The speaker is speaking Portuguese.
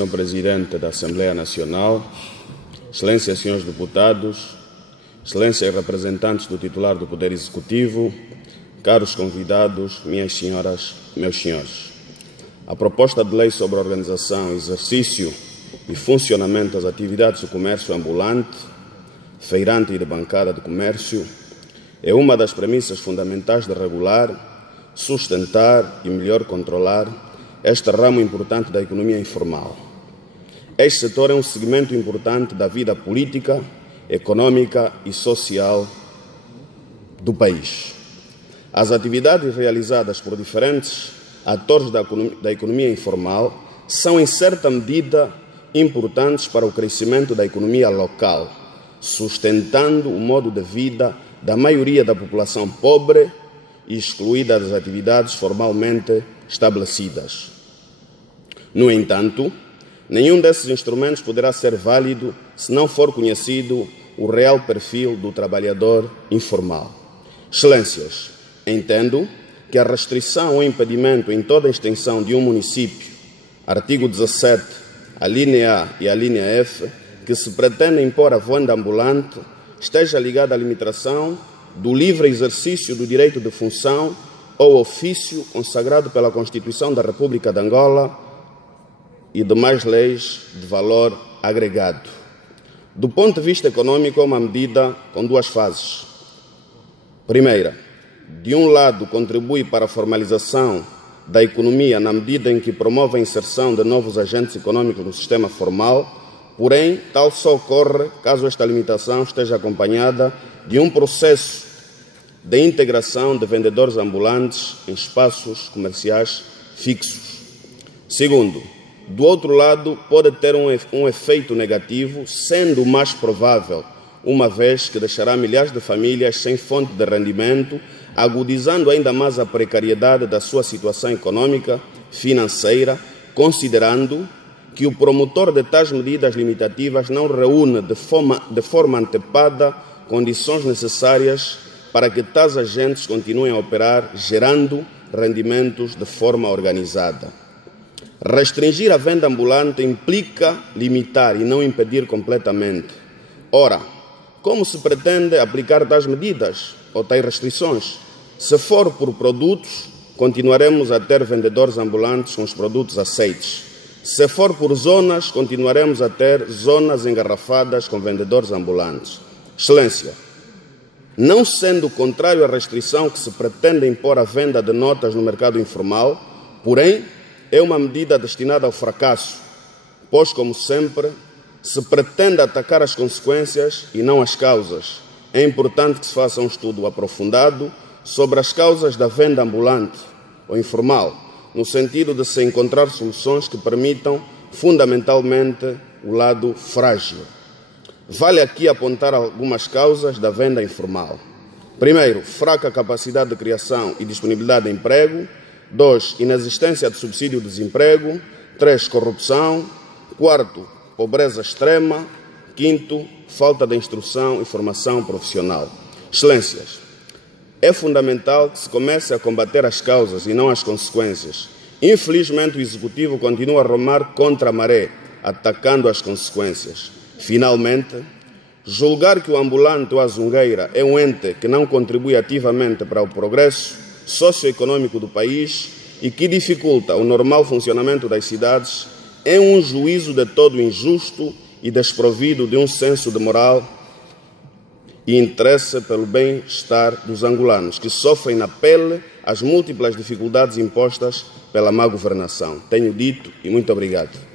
Senhor Presidente da Assembleia Nacional, Excelências, Senhores Deputados, Excelências representantes do titular do Poder Executivo, caros convidados, minhas senhoras, meus senhores. A proposta de lei sobre a organização, exercício e funcionamento das atividades do comércio ambulante, feirante e de bancada de comércio é uma das premissas fundamentais de regular, sustentar e melhor controlar este ramo importante da economia informal. Este setor é um segmento importante da vida política, econômica e social do país. As atividades realizadas por diferentes atores da economia informal são, em certa medida, importantes para o crescimento da economia local, sustentando o modo de vida da maioria da população pobre e excluída das atividades formalmente estabelecidas. No entanto, nenhum desses instrumentos poderá ser válido se não for conhecido o real perfil do trabalhador informal. Excelências, entendo que a restrição ou impedimento em toda a extensão de um município, artigo 17, a linha A e a linha F, que se pretende impor à venda ambulante, esteja ligada à limitação do livre exercício do direito de função ou ofício consagrado pela Constituição da República de Angola e demais leis de valor agregado. Do ponto de vista econômico, é uma medida com duas fases. Primeira, de um lado, contribui para a formalização da economia na medida em que promove a inserção de novos agentes econômicos no sistema formal, porém, tal só ocorre caso esta limitação esteja acompanhada de um processo de integração de vendedores ambulantes em espaços comerciais fixos. Segundo, do outro lado, pode ter um efeito negativo, sendo mais provável, uma vez que deixará milhares de famílias sem fonte de rendimento, agudizando ainda mais a precariedade da sua situação econômica, financeira, considerando que o promotor de tais medidas limitativas não reúne de forma antepada condições necessárias para que tais agentes continuem a operar, gerando rendimentos de forma organizada. Restringir a venda ambulante implica limitar e não impedir completamente. Ora, como se pretende aplicar tais medidas ou tais restrições? Se for por produtos, continuaremos a ter vendedores ambulantes com os produtos aceites. Se for por zonas, continuaremos a ter zonas engarrafadas com vendedores ambulantes. Excelência, não sendo contrário à restrição que se pretende impor à venda de notas no mercado informal, porém, é uma medida destinada ao fracasso, pois, como sempre, se pretende atacar as consequências e não as causas. É importante que se faça um estudo aprofundado sobre as causas da venda ambulante ou informal, no sentido de se encontrar soluções que permitam, fundamentalmente, o lado frágil. Vale aqui apontar algumas causas da venda informal. Primeiro, fraca capacidade de criação e disponibilidade de emprego. 2, inexistência de subsídio de desemprego. 3, corrupção. 4, pobreza extrema. 5, falta de instrução e formação profissional. Excelências, é fundamental que se comece a combater as causas e não as consequências. Infelizmente, o Executivo continua a remar contra a maré, atacando as consequências. Finalmente, julgar que o ambulante ou a zungueira é um ente que não contribui ativamente para o progresso socioeconômico do país e que dificulta o normal funcionamento das cidades é um juízo de todo injusto e desprovido de um senso de moral e interesse pelo bem-estar dos angolanos, que sofrem na pele as múltiplas dificuldades impostas pela má governação. Tenho dito e muito obrigado.